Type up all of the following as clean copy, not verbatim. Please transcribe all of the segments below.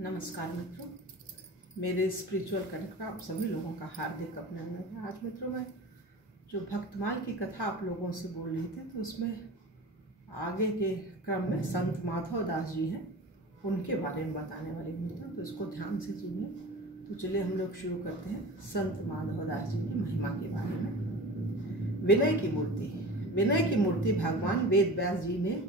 नमस्कार मित्रों, मेरे स्पिरिचुअल कनेक्ट में आप सभी लोगों का हार्दिक अभिनंदन है। आज मित्रों मैं जो भक्तमाल की कथा आप लोगों से बोल रही थी, तो उसमें आगे के क्रम में संत माधव दास जी हैं, उनके बारे में बताने वाली मित्रों, तो इसको ध्यान से सुनिए। तो चलिए हम लोग शुरू करते हैं संत माधव दास जी की महिमा के बारे में। विनय की मूर्ति। विनय की मूर्ति भगवान वेद व्यास जी ने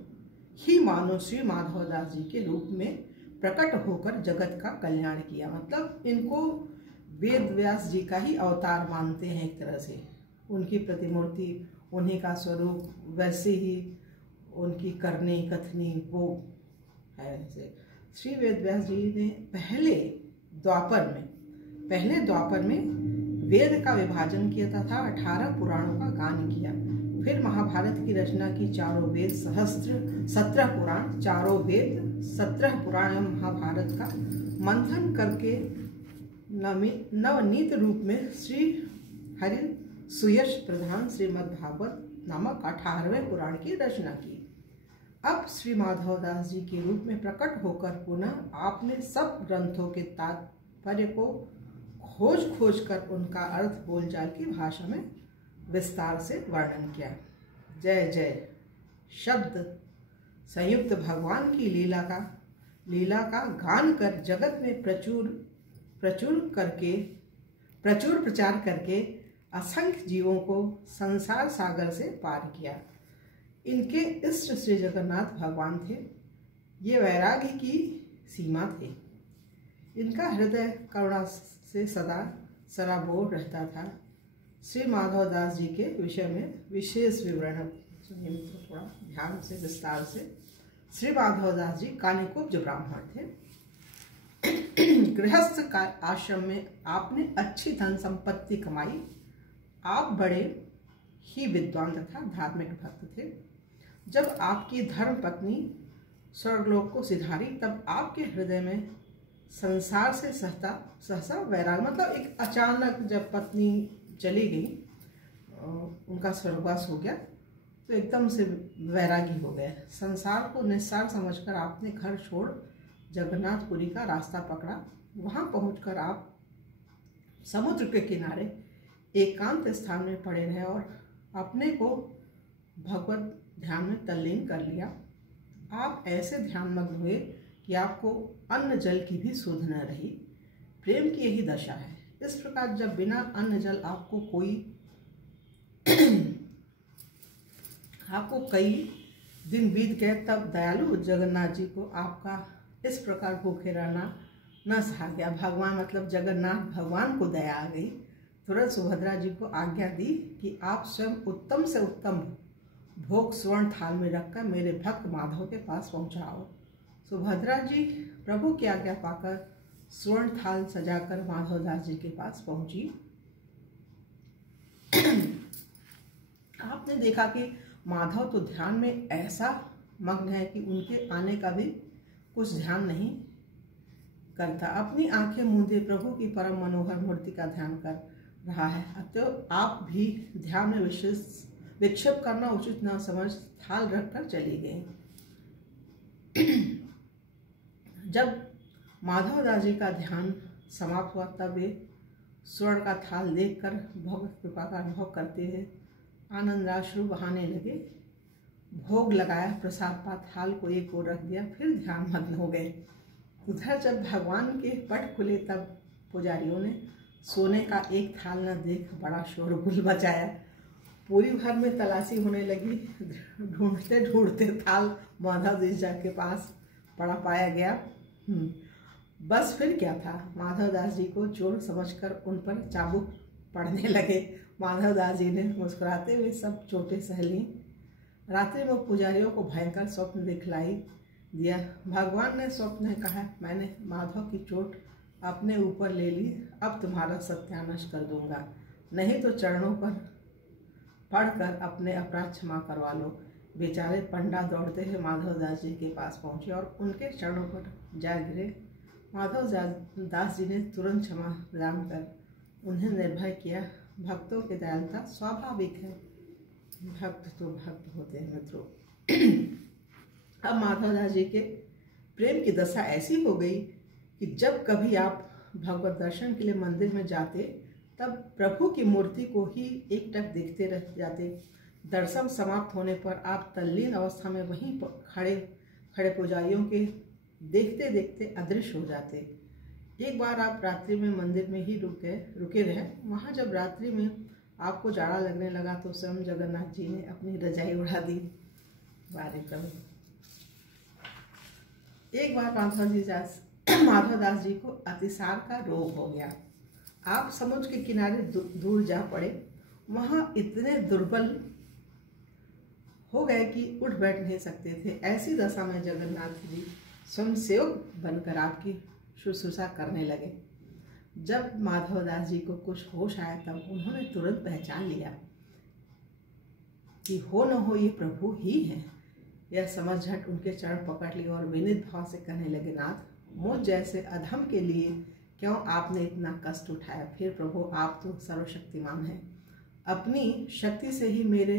ही मानो श्री माधव दास जी के रूप में प्रकट होकर जगत का कल्याण किया। मतलब इनको वेद व्यास जी का ही अवतार मानते हैं एक तरह से। उनकी प्रतिमूर्ति, उन्हीं का स्वरूप, वैसे ही उनकी करनी कथनी वो है। श्री वेद व्यास जी ने पहले द्वापर में वेद का विभाजन किया तथा 18 पुराणों का गान किया। फिर महाभारत की रचना की। चारों वेद 17 पुराण, चारों वेद 17 पुराण एवं महाभारत का मंथन करके नवनीत रूप में श्री हरि सुयश प्रधान श्रीमद्भागवत नामक 18वें पुराण की रचना की। अब श्री माधव दास जी के रूप में प्रकट होकर पुनः आपने सब ग्रंथों के तात्पर्य को खोज कर उनका अर्थ बोलचाल की भाषा में विस्तार से वर्णन किया। जय जय शब्द संयुक्त भगवान की लीला का गान कर जगत में प्रचुर प्रचार करके असंख्य जीवों को संसार सागर से पार किया। इनके इष्ट श्री जगन्नाथ भगवान थे। ये वैराग्य की सीमा थे। इनका हृदय करुणा से सदा सराबोर रहता था। श्री माधव दास जी के विषय में विशेष विवरण सुनिए मित्रों, थोड़ा ध्यान से विस्तार से। श्री माधव दास जी कानिकुब्ज ब्राह्मण थे। गृहस्थ का आश्रम में आपने अच्छी धन संपत्ति कमाई। आप बड़े ही विद्वान तथा धार्मिक भक्त थे। जब आपकी धर्म पत्नी स्वर्गलोक को सिधारी, तब आपके हृदय में संसार से सहसा वैराग, मतलब एक अचानक जब पत्नी चली गई, उनका स्वर्गवास हो गया, तो एकदम से वैरागी हो गए। संसार को निस्सार समझकर आपने घर छोड़ जगन्नाथपुरी का रास्ता पकड़ा। वहां पहुंचकर आप समुद्र के किनारे एकांत स्थान में पड़े रहे और अपने को भगवत ध्यान में तल्लीन कर लिया। आप ऐसे ध्यानमग्न हुए कि आपको अन्न जल की भी सुध न रही। प्रेम की यही दशा है। इस प्रकार जब बिना अन्न जल आपको कई दिन बीत गए, तब दयालु जगन्नाथ जी को आपका इस प्रकार भूखे रहना न सहा गया। भगवान मतलब जगन्नाथ भगवान को दया आ गई। तुरंत सुभद्रा जी को आज्ञा दी कि आप स्वयं उत्तम से उत्तम भोग स्वर्ण थाल में रखकर मेरे भक्त माधव के पास पहुंचाओ। सुभद्रा जी प्रभु की आज्ञा पाकर स्वर्ण थाल सजाकर माधव दास जी के पास पहुंची। आपने देखा कि माधव तो ध्यान में ऐसा मग्न है कि उनके आने का भी कुछ ध्यान नहीं करता। अपनी आंखें मूंदे प्रभु की परम मनोहर मूर्ति का ध्यान कर रहा है। अतः आप भी ध्यान में विक्षेप करना उचित न समझ थाल रखकर चली गई। जब माधव दास जी का ध्यान समाप्त हुआ, तब वे स्वर्ण का थाल देखकर भगवत कृपा का अनुभव करते हुए आनंदाश्रु बहाने लगे। भोग लगाया, प्रसाद पा थाल को एक ओर रख दिया, फिर ध्यान मग्न हो गए। उधर जब भगवान के पट खुले, तब पुजारियों ने सोने का एक थाल न देख बड़ा शोरगुल बचाया। पूरी भर में तलाशी होने लगी। ढूंढते ढूंढते थाल माधव दास जी के पास पड़ा पाया गया। बस फिर क्या था, माधव दास जी को चोर समझकर उन पर चाबुक पड़ने लगे। माधव दास जी ने मुस्कुराते हुए सब चोटें सह ली। रात्रि में पुजारियों को भयंकर स्वप्न दिखलाई दिया। भगवान ने स्वप्न में कहा, मैंने माधव की चोट अपने ऊपर ले ली, अब तुम्हारा सत्यानाश कर दूंगा, नहीं तो चरणों पर पढ़कर अपने अपराध क्षमा करवा लो। बेचारे पंडा दौड़ते हुए माधव दास जी के पास पहुंचे और उनके चरणों पर जा गिरे। माधव दास जी ने तुरंत क्षमा प्रदान कर उन्हें निर्भय किया। भक्तों की दयालुता स्वाभाविक है। भक्त तो भक्त होते हैं मित्रों। अब माधव दास जी के प्रेम की दशा ऐसी हो गई कि जब कभी आप भगवत दर्शन के लिए मंदिर में जाते तब प्रभु की मूर्ति को ही एकटक देखते रह जाते। दर्शन समाप्त होने पर आप तल्लीन अवस्था में वहीं खड़े खड़े पुजारियों के देखते देखते अदृश्य हो जाते। एक बार आप रात्रि में मंदिर में ही रुके रहे। वहाँ जब रात्रि में आपको जाड़ा लगने लगा तो स्वयं जगन्नाथ जी ने अपनी रजाई उड़ा दी। बारे प्रभु। एक बार माधव दास जी को अतिसार का रोग हो गया। आप समुद्र के किनारे दूर जा पड़े। वहाँ इतने दुर्बल हो गए कि उठ बैठ नहीं सकते थे। ऐसी दशा में जगन्नाथ जी स्वयं सेवक बनकर आपकी शुश्रूषा करने लगे। जब माधव दास जी को कुछ होश आया तब उन्होंने तुरंत पहचान लिया कि हो न हो ये प्रभु ही हैं। यह समझ झट उनके चरण पकड़ लिए और विनीत भाव से कहने लगे, नाथ, मुझ जैसे अधम के लिए क्यों आपने इतना कष्ट उठाया? फिर प्रभु, आप तो सर्वशक्तिमान हैं, अपनी शक्ति से ही मेरे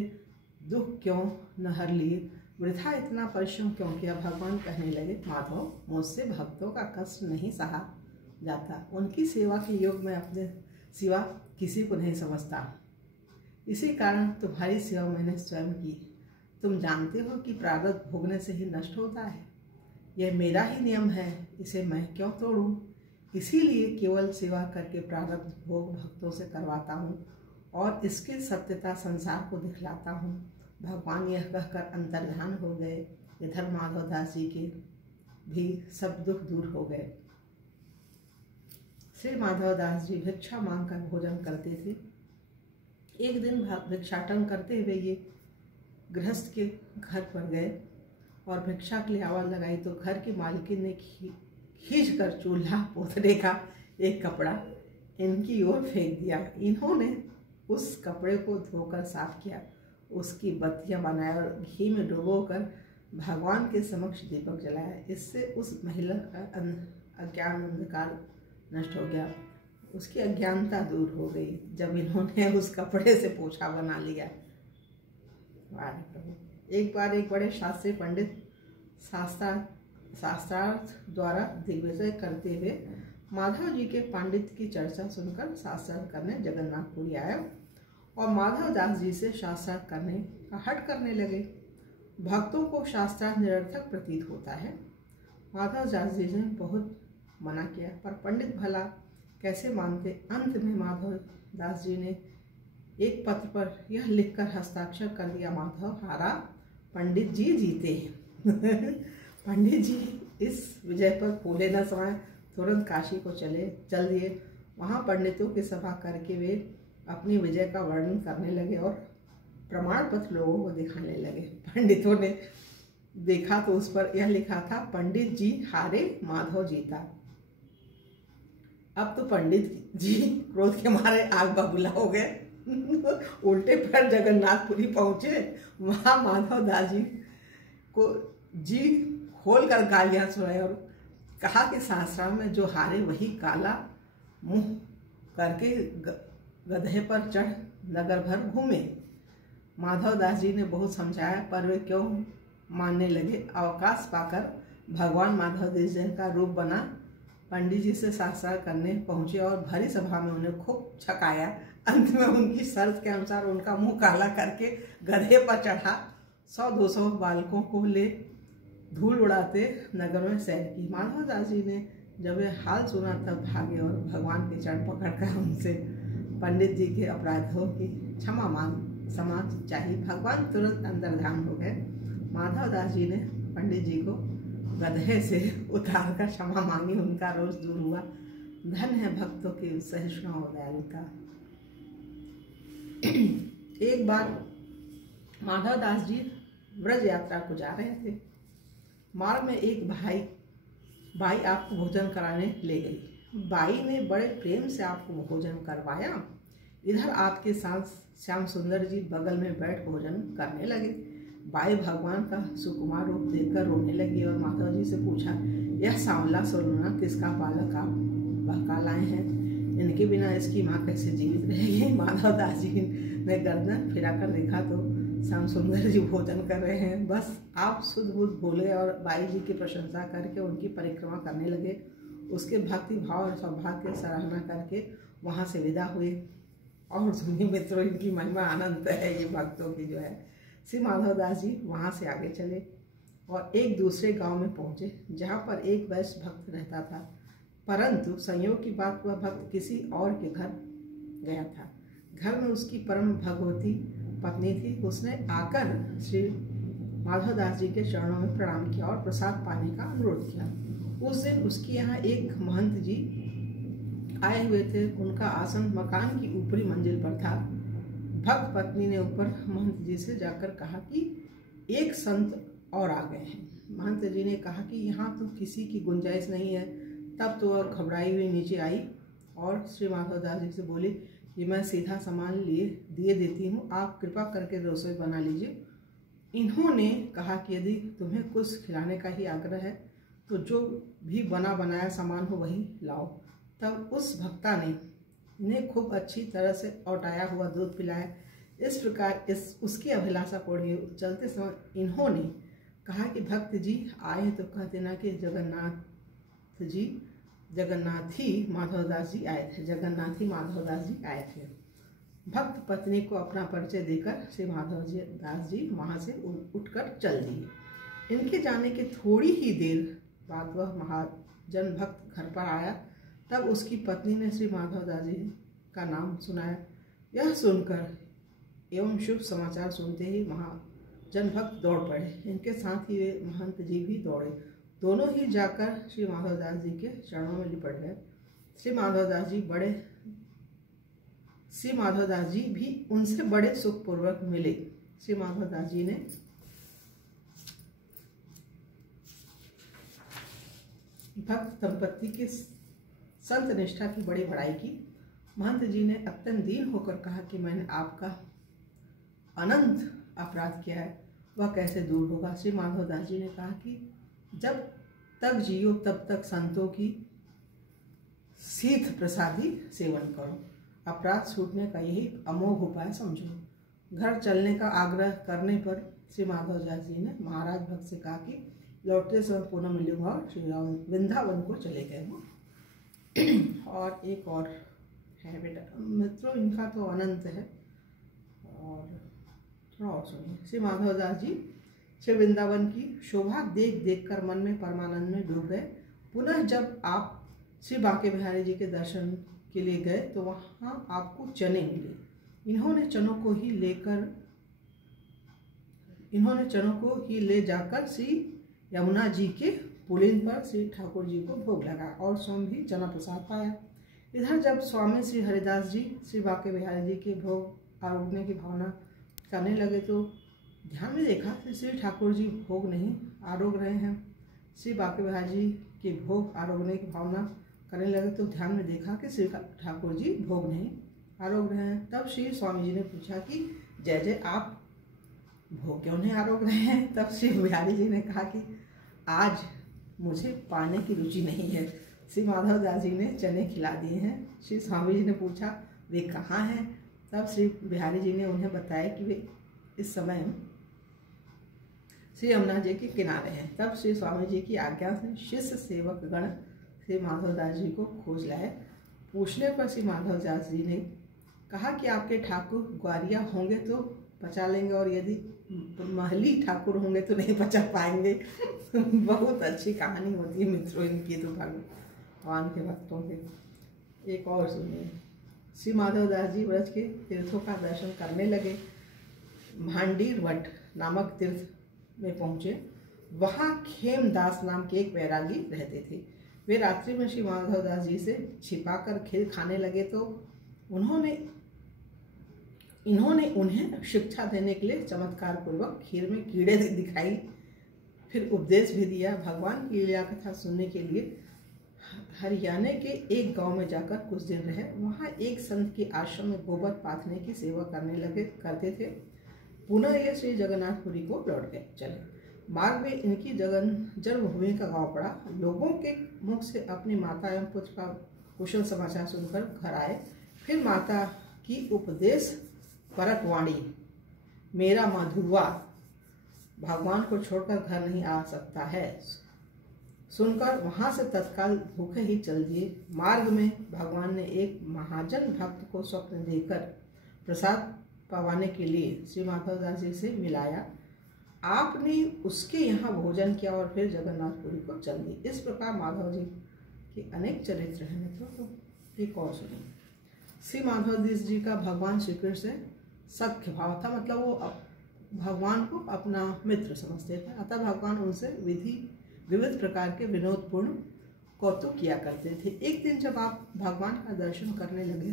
दुख क्यों न हर लिए? वृथा इतना परिश्रम क्यों किया? भगवान कहने लगे, माधव, मुझसे भक्तों का कष्ट नहीं सहा जाता। उनकी सेवा के योग में अपने सिवा किसी को नहीं समझता। इसी कारण तुम्हारी सेवा मैंने स्वयं की। तुम जानते हो कि प्रारब्ध भोगने से ही नष्ट होता है। यह मेरा ही नियम है, इसे मैं क्यों तोड़ूं? इसीलिए केवल सेवा करके प्रारब्ध भोग भक्तों से करवाता हूँ और इसकी सत्यता संसार को दिखलाता हूँ। भगवान यह कहकर अंतर्ध्यान हो गए। इधर माधव दास जी के भी सब दुख दूर हो गए। श्री माधव दास जी भिक्षा मांगकर भोजन करते थे। एक दिन भिक्षाटन करते हुए ये गृहस्थ के घर पर गए और भिक्षा के लिए आवाज लगाई तो घर की मालकिन ने खींच कर चूल्हा पोतने का एक कपड़ा इनकी ओर फेंक दिया। इन्होंने उस कपड़े को धोकर साफ किया, उसकी बत्तियां बनाया और घी में डुबोकर भगवान के समक्ष दीपक जलाया। इससे उस महिला का अज्ञान अंधकार नष्ट हो गया, उसकी अज्ञानता दूर हो गई जब इन्होंने उस कपड़े से पोछा बना लिया। एक बार एक बड़े शास्त्री पंडित शास्त्रार्थ द्वारा दिग्विजय करते हुए माधव जी के पांडित्य की चर्चा सुनकर शास्त्रार्थ करने जगन्नाथपुरी आए और माधव दास जी से शास्त्रार्थ करने का हठ करने लगे। भक्तों को शास्त्रार्थ निरर्थक प्रतीत होता है। माधव दास जी ने बहुत मना किया पर पंडित भला कैसे मानते। अंत में माधव दास जी ने एक पत्र पर यह लिखकर हस्ताक्षर कर दिया, माधव हारा, पंडित जी जीते हैं। पंडित जी इस विजय पर फूले न समाये, तुरंत काशी को चल दिए। वहाँ पंडितों की सभा करके वे अपनी विजय का वर्णन करने लगे और प्रमाण पत्र लोगों को दिखाने लगे। पंडितों ने देखा तो उस पर यह लिखा था, पंडित जी हारे, माधव जीता। अब तो पंडित जी क्रोध के मारे आग बबूला हो गए। उल्टे पर जगन्नाथपुरी पहुंचे। वहां माधव दास जी को जी खोल कर गालियां सुनाई और कहा कि शास्त्रार्थ में जो हारे वही काला मुंह करके गधे पर चढ़ नगर भर घूमे। माधव दास जी ने बहुत समझाया पर वे क्यों मानने लगे। अवकाश पाकर भगवान माधव दास जी का रूप बना पंडित जी से शास्त्रार्थ करने पहुंचे और भरी सभा में उन्हें खूब छकाया। अंत में उनकी शर्त के अनुसार उनका मुंह काला करके गधे पर चढ़ा 100-200 बालकों को ले धूल उड़ाते नगर में सैर की। माधव दास जी ने जब यह हाल सुना तब भागे और भगवान के चरण पकड़कर उनसे पंडित जी के अपराधों की क्षमा समाज चाहिए। भगवान तुरंत अंतर्ध्यान हो गए। माधव दास जी ने पंडित जी को गधे से उतार कर क्षमा मांगी। उनका रोष दूर हुआ। धन है भक्तों की सहिष्णुता और दयालुता। एक बार माधव दास जी ब्रज यात्रा को जा रहे थे। मार्ग में एक बाई आपको भोजन कराने ले गई। बाई ने बड़े प्रेम से आपको भोजन करवाया। इधर आपके साथ श्याम सुंदर जी बगल में बैठ भोजन करने लगे। बाई भगवान का सुकुमार रूप देखकर रोने लगी और माधव जी से पूछा, यह सांवला सोलूना किसका बालक आप बहका लाए हैं? इनके बिना इसकी माँ कैसे जीवित रहेगी? माधव दास जी ने गर्दन फिराकर देखा तो श्याम सुंदर जी भोजन कर रहे हैं। बस आप शुद्ध बुद्ध बोले और बाई जी की प्रशंसा करके उनकी परिक्रमा करने लगे। उसके भक्ति भाव और सौभाग्य की सराहना करके वहाँ से विदा हुए। और सुनिए मित्रों, इनकी महिमा अनंत है, ये भक्तों की जो है। श्री माधवदास जी वहाँ से आगे चले और एक दूसरे गांव में पहुँचे जहाँ पर एक वैश्य भक्त रहता था, परंतु संयोग की बात वह भक्त किसी और के घर गया था। घर में उसकी परम भगवती पत्नी थी। उसने आकर श्री माधवदास जी के चरणों में प्रणाम किया और प्रसाद पाने का अनुरोध किया। उस दिन उसके यहाँ एक महंत जी आए हुए थे। उनका आसन मकान की ऊपरी मंजिल पर था। भक्त पत्नी ने ऊपर महंत जी से जाकर कहा कि एक संत और आ गए हैं। महंत जी ने कहा कि यहाँ तो किसी की गुंजाइश नहीं है। तब तो वह घबराई हुई नीचे आई और श्री माधवदास जी से बोली कि मैं सीधा सामान दिए देती हूँ, आप कृपा करके रसोई बना लीजिए। इन्होंने कहा कि यदि तुम्हें कुछ खिलाने का ही आग्रह है तो जो भी बना बनाया सामान हो वही लाओ। तब उस भक्ता ने इन्हें खूब अच्छी तरह से औटाया हुआ दूध पिलाया। इस प्रकार उसकी अभिलाषा पूरी। चलते समय इन्होंने कहा कि भक्त जी आए तो कह देना कि जगन्नाथी माधवदास जी आए थे। जगन्नाथी माधवदास जी आए थे। भक्त पत्नी को अपना परिचय देकर श्री माधवदास जी वहाँ से उठकर चल दिए। इनके जाने के थोड़ी ही देर बाद वह महाजन भक्त घर पर आया। तब उसकी पत्नी ने श्री माधवदास जी का नाम सुनाया। यह सुनकर एवं शुभ समाचार सुनते ही महाजन भक्त दौड़ पड़े। इनके साथ ही वे महंत जी भी दौड़े। दोनों ही जाकर श्री माधवदास जी के चरणों में लिपट गए। श्री माधवदास जी भी उनसे बड़े सुखपूर्वक मिले। श्री माधवदास जी ने भक्त दंपत्ति की संत निष्ठा की बड़ी बड़ाई की। महंत जी ने अत्यंत दीन होकर कहा कि मैंने आपका अनंत अपराध किया है, वह कैसे दूर होगा। श्री माधवदास जी ने कहा कि जब तक जियो तब तक संतों की शीत प्रसादी सेवन करो। अपराध छूटने का यही अमोघ उपाय समझो। घर चलने का आग्रह करने पर श्री माधवदास जी ने महाराज भक्त से कहा कि लौटते समय पुनः मिलूंगा और श्री राम वृंदावन को चले गए वो। और एक और है बेटा मित्रों, इनका तो अनंत है और थोड़ा और सुनिए। श्री माधवदास जी श्री वृंदावन की शोभा देख देख कर मन में परमानंद में डूब गए। पुनः जब आप श्री बांके बिहारी जी के दर्शन के लिए गए तो वहाँ आपको चने मिले। इन्होंने चनों को ही ले जाकर श्री यमुना जी के पुलिन पर श्री ठाकुर जी को भोग लगा और स्वयं भी चना प्रसाद पाया। इधर जब स्वामी श्री हरिदास जी श्री बांके बिहारी जी के भोग आरोगने की भावना करने लगे तो ध्यान में देखा कि श्री ठाकुर जी भोग नहीं आरोग रहे हैं। श्री बांके बिहारी जी के भोग आरोगने की भावना करने लगे तो ध्यान में देखा कि श्री ठाकुर जी भोग नहीं आरोग रहे हैं। तब श्री स्वामी जी ने पूछा कि जय जय, आप भोग क्यों नहीं आरोग रहे हैं। तब श्री बिहारी जी ने कहा कि आज मुझे पाने की रुचि नहीं है। श्री माधवदास जी ने चने खिला दिए हैं। श्री स्वामी जी ने पूछा वे कहाँ हैं। तब श्री बिहारी जी ने उन्हें बताया कि वे इस समय श्री यमुना जी के किनारे हैं। तब श्री स्वामी जी की आज्ञा से शिष्य सेवक गण श्री माधवदास जी को खोज लाए। पूछने पर श्री माधवदास जी ने कहा कि आपके ठाकुर ग्वारिया होंगे तो पचा लेंगे और यदि महली ठाकुर होंगे तो नहीं पचा पाएंगे। बहुत अच्छी कहानी होती है मित्रों इनकी तो भगवान के भक्तों के। एक और सुनिए। श्री माधवदास जी ब्रज के तीर्थों का दर्शन करने लगे। भांडीर वट नामक तीर्थ में पहुँचे। वहाँ खेमदास नाम के एक वैरागी रहते थे। वे रात्रि में श्री माधवदास जी से छिपाकर खीर खाने लगे तो इन्होंने उन्हें शिक्षा देने के लिए चमत्कार पूर्वक खीर में कीड़े दिखाई, फिर उपदेश भी दिया। भगवान की लीला कथा सुनने के लिए हरियाणा के एक गांव में जाकर कुछ दिन रहे। वहाँ एक संत के आश्रम में गोबर पाथने की सेवा करते थे। पुनः ये श्री जगन्नाथपुरी को लौट गए चले। मार्ग में इनकी जन्मभूमि का गांव पड़ा। लोगों के मुख से अपनी माता एवं पुत्र का कुशल समाचार सुनकर घर आए। फिर माता की उपदेश परक वाणी, मेरा माधुआ भगवान को छोड़कर घर नहीं आ सकता है। सुनकर वहां से तत्काल भूखे ही चल दिए। मार्ग में भगवान ने एक महाजन भक्त को स्वप्न देकर प्रसाद पवाने के लिए श्री माधवदास जी से मिलाया। आपने उसके यहाँ भोजन किया और फिर जगन्नाथपुरी को चल दिए। इस प्रकार माधव जी के अनेक चरित्र हैं मित्रों, तो एक और सुनिए। श्री माधवदास जी का भगवान श्री कृष्ण से सख्य भाव था, मतलब वो भगवान को अपना मित्र समझते थे, अतः भगवान उनसे विविध प्रकार के विनोदपूर्ण कौतुक किया करते थे। एक दिन जब आप भगवान का दर्शन करने लगे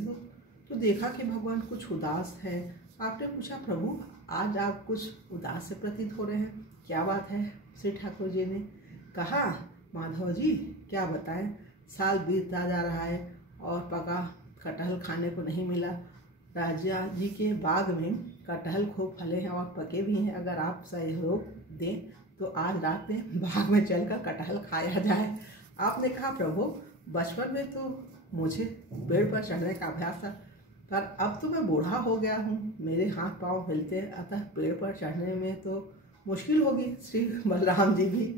तो देखा कि भगवान कुछ उदास है। आपने पूछा, प्रभु आज आप कुछ उदास से प्रतीत हो रहे हैं, क्या बात है? श्री ठाकुर जी ने कहा, माधव जी क्या बताएं, साल बीतता जा रहा है और पका कटहल खाने को नहीं मिला। राजा जी के बाग में कटहल खूब फले हैं और पके भी हैं। अगर आप सहयोग दें तो आज रात में बाग में चलकर कटहल खाया जाए। आपने कहा, प्रभु बचपन में तो मुझे पेड़ पर चढ़ने का अभ्यास था, पर अब तो मैं बूढ़ा हो गया हूँ, मेरे हाथ पांव हिलते हैं, अतः पेड़ पर चढ़ने में तो मुश्किल होगी। श्री बलराम जी भी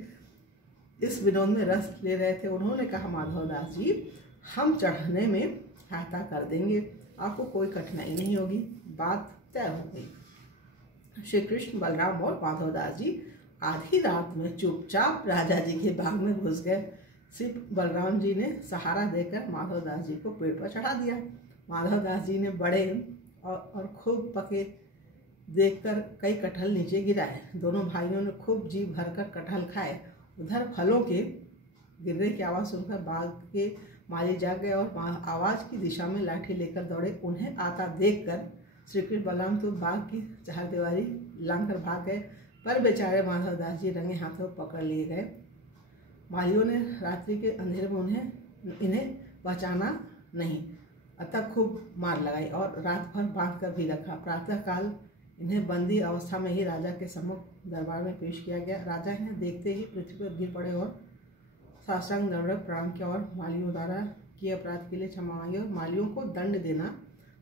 इस विनोद में रस ले रहे थे। उन्होंने कहा, माधवदास जी हम चढ़ने में सहायता कर देंगे, आपको कोई कठिनाई नहीं होगी। बात तय हो गई। श्री कृष्ण, बलराम और माधवदास जी आधी रात में चुपचाप राजा जी के बाग में घुस गए। श्री बलराम जी ने सहारा देकर माधवदास जी को पेड़ पर चढ़ा दिया। माधवदास जी ने बड़े और खूब पके देखकर कई कटहल नीचे गिराए। दोनों भाइयों ने खूब जी भरकर कटहल खाए। उधर फलों के गिरने की आवाज़ सुनकर बाग के माली जाग गए और आवाज़ की दिशा में लाठी लेकर दौड़े। उन्हें आता देखकर श्री कृष्ण बलराम तो बाग की चारदीवारी लांघकर भाग गए, पर बेचारे माधवदास जी रंगे हाथों पकड़ लिए गए। मालियों ने रात्रि के अंधेरे में इन्हें बचाना नहीं, अतः खूब मार लगाई और रात भर बांध कर भी रखा। प्रातःकाल इन्हें बंदी अवस्था में ही राजा के सम्मुख दरबार में पेश किया गया। राजा इन्हें देखते ही पृथ्वी पर गिर पड़े और साष्टांग दंडवत प्रणाम किया और मालियों द्वारा किए अपराध के लिए क्षमा मांगी और मालियों को दंड देना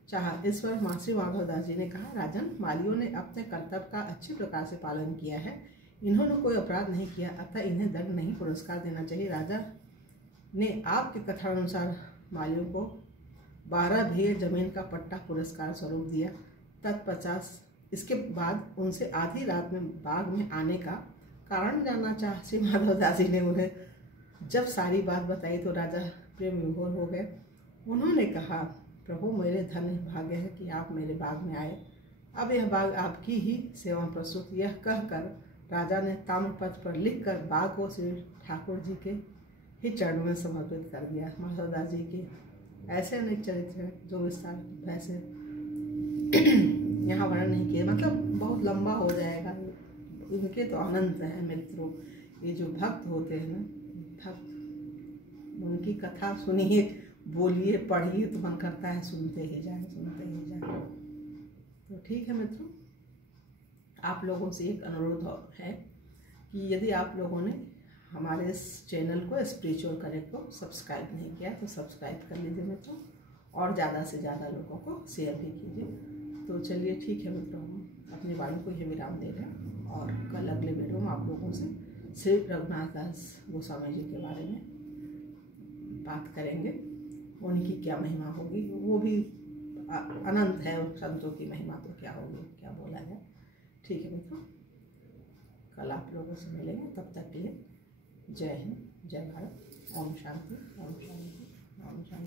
चाहा। इस पर श्री माधवदास जी ने कहा, राजन, मालियों ने अपने कर्तव्य का अच्छे प्रकार से पालन किया है, इन्होंने कोई अपराध नहीं किया, अतः इन्हें दंड नहीं पुरस्कार देना चाहिए। राजा ने आपके कथानुसार मालियों को 12 बीघे जमीन का पट्टा पुरस्कार स्वरूप दिया। तत्पश्चात इसके बाद उनसे आधी रात में बाग में आने का कारण जानना चाहा। श्री माधवदास जी ने उन्हें जब सारी बात बताई तो राजा प्रेम विभोर हो गए। उन्होंने कहा, प्रभु मेरे धन्य भाग्य है कि आप मेरे बाग में आए, अब यह बाग आपकी ही सेवा में प्रस्तुत। यह कहकर राजा ने ताम्रपत्र पर लिखकर बाग को श्री ठाकुर जी के ही चरणों में समर्पित कर दिया। माधवदास जी के ऐसे अनेक चरित्र हैं जो विस्तार वैसे यहाँ वर्णन नहीं किए, मतलब बहुत लंबा हो जाएगा। इनके तो अनंत हैं मित्रों। ये जो भक्त होते हैं ना, भक्त, उनकी कथा सुनिए, बोलिए, पढ़िए तो मन करता है सुनते ही जाए, सुनते ही जाए। तो ठीक है मित्रों, आप लोगों से एक अनुरोध है कि यदि आप लोगों ने हमारे इस चैनल को स्पिरिचुअल करेक्ट को सब्सक्राइब नहीं किया तो सब्सक्राइब कर लीजिए मित्रों, और ज़्यादा से ज़्यादा लोगों को शेयर भी कीजिए। तो चलिए ठीक है मित्रों, हम अपनी वाणी को ये विराम दे रहे हैं और कल अगले वीडियो में आप लोगों से श्री रघुनाथ दास गोस्वामी जी के बारे में बात करेंगे। उनकी क्या महिमा होगी, वो भी अनंत है। संतों की महिमा तो क्या होगी, क्या बोला जाए। ठीक है मित्रों, कल आप लोगों से मिलेंगे, तब तक के लिए जय हिंद, जय भारत, ओम शांति, ओम शांति, ओम शांति।